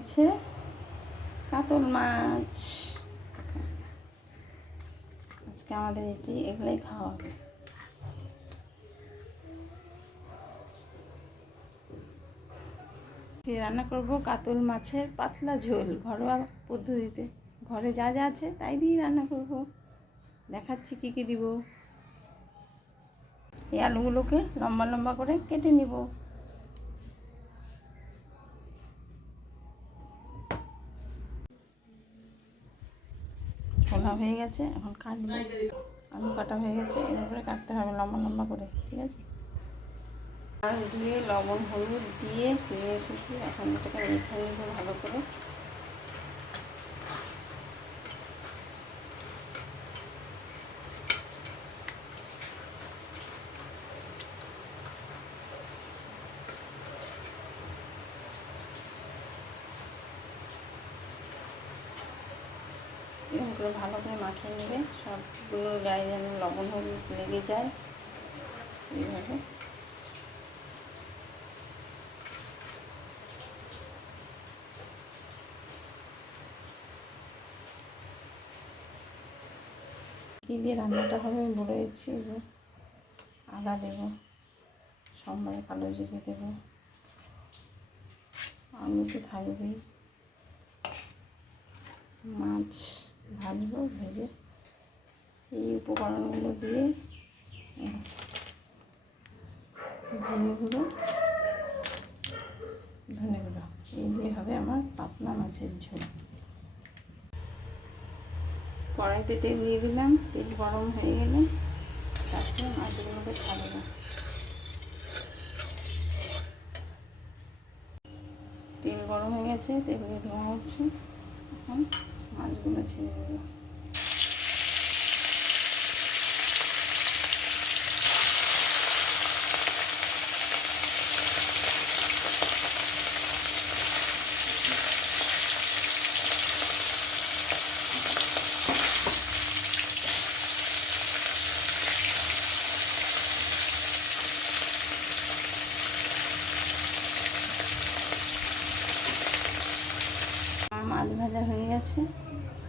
এনেছে কাতল মাছ। আজকে আমাদের এগুলোই খাওয়া হবে। রান্না করব কাতল মাছের পাতলা ঝোল, ঘরোয়া পদ্ধতিতে। ঘরে যা যা আছে তাই দিয়ে রান্না করব। দেখাচ্ছি কী কী দিব। এই আলুগুলোকে লম্বা লম্বা করে কেটে নিব। ছোলা হয়ে গেছে, এখন কাটবো। আলু কাটা হয়ে গেছে, এর করে কাটতে হবে লম্বা লম্বা করে, ঠিক আছে। মাছ ধুয়ে লবণ হলুদ দিয়ে ফিরে এসেছি। এখন এটাকে মেখে নেব ভালো করে। এরকম করে ভালো করে মাখিয়ে নেবে, সবগুলো গায়ে যেন লবণ হলুদ লেগে যায়। এইভাবে কী দিয়ে রান্নাটা হবে আমি বলে দিচ্ছি। আদা দেবো, সোমবারে কালো জিরে দেবো, আলু তো থাকবেই, মাছ ভাজবো, ভেজে এই উপকরণগুলো দিয়ে জিরে গুঁড়ো, ধনে গুঁড়ো, এই দিয়ে হবে আমার পাতলা মাছের ঝোল। কড়াইতে তেল দিয়ে দিলাম, তেল গরম হয়ে গেলে তারপরে মাছগুলোকে ছাড়বো। তেল গরম হয়ে গেছে, তেল দিয়ে ধোয়া হচ্ছে। এখন মাছগুলো ছেড়ে দেবো। মাছ ভাজা হয়ে গেছে,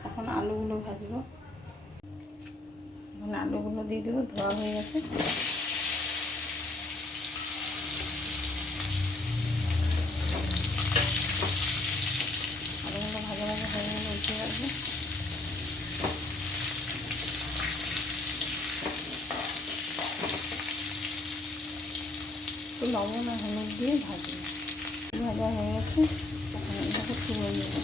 এখন আলুগুলো ভাজবো। এখন আলুগুলো দিয়ে দেবো, ধোয়া হয়ে গেছে। আলুগুলো ভাজা ভাজা হয়ে গেলে উঠে রাখবো। একটু লবণ আর হলুদ দিয়ে ভাজবো। ভাজা হয়ে গেছে, এখন এটাকে তুলে নেবো।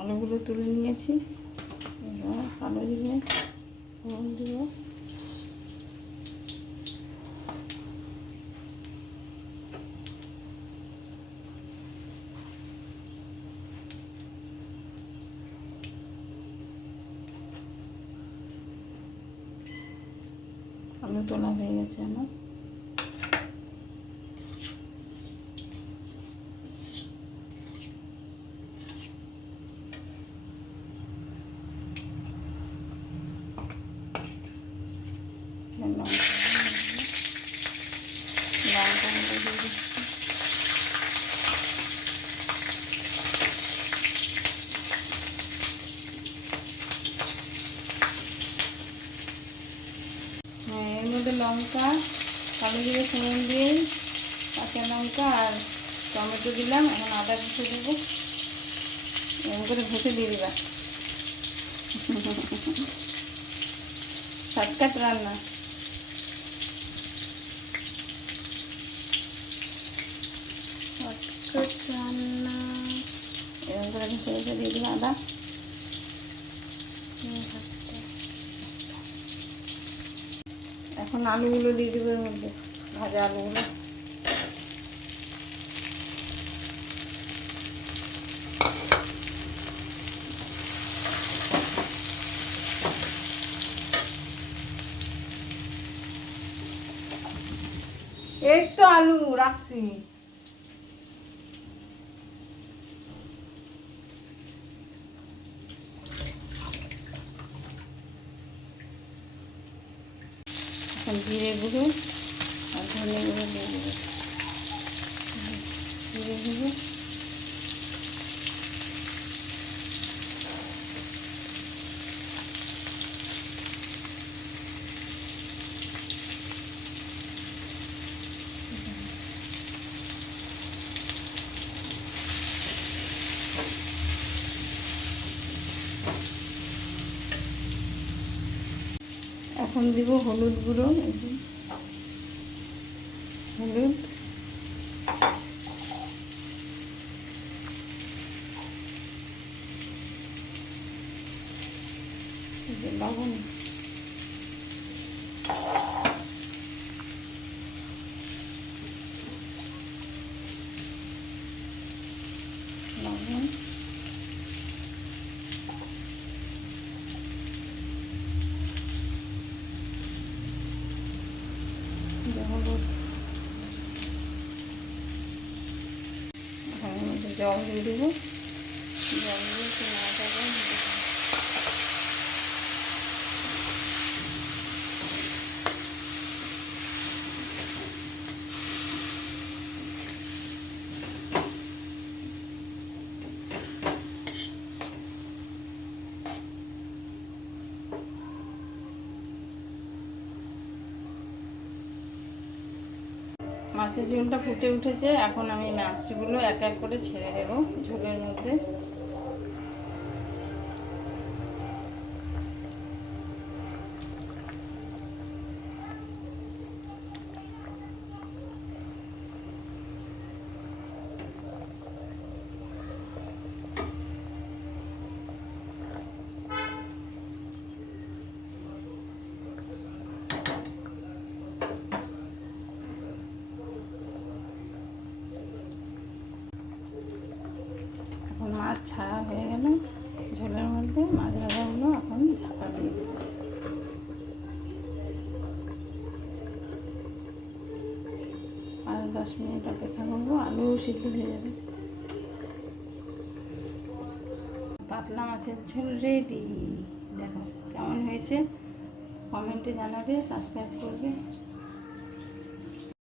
আলুগুলো তুলে নিয়েছি, এবার কালো জিরে ফোড়ন দিব। আলু তোলা হয়ে গেছে আমার। এর মধ্যে লঙ্কা, কালো জিরে ফোড়ন দিয়ে কাঁচা লঙ্কা আর টমেটো দিলাম। এখন আদা ঘষে দেবো, এরকম করে ঘষে দিয়ে দিবা। শর্টকাট রান্না। শর্টকাট রান্না, এরকম করে ঘষে ঘষে দিয়ে দিবা আদা। এখন আলুগুলো দিয়ে দেবো এর মধ্যে, ভাজা আলুগুলো। এই তো আলু রাখছি। এখন জিরে গুঁড়ো, আর ধনে গুঁড়ো দিয়ে দেবো, দিয়ে দেবো। এখন দিব হলুদ গুঁড়ো, এই যে হলুদ, এই যে লবণ, লবণ, হলুদ। এখন মধ্যে জল দিয়ে দেবো, জল দিয়ে একটু নাড়াচাড়া করে দিতে হবে। মাছের ঝোলটা ফুটে উঠেছে, এখন আমি মাছগুলো এক এক করে ছেড়ে দেবো ঝোলের মধ্যে। এখন মাছ ছাড়া হয়ে গেল ঝোলের মধ্যে, মাছ ভাজাগুলো এখন ঢাকা দিয়ে দেবো। আর 10 মিনিট অপেক্ষা করবো, আলুও সিদ্ধ হয়ে যাবে। পাতলা মাছের ঝোল রেডি। দেখো কেমন হয়েছে, কমেন্টে জানাবে, সাবস্ক্রাইব করবে।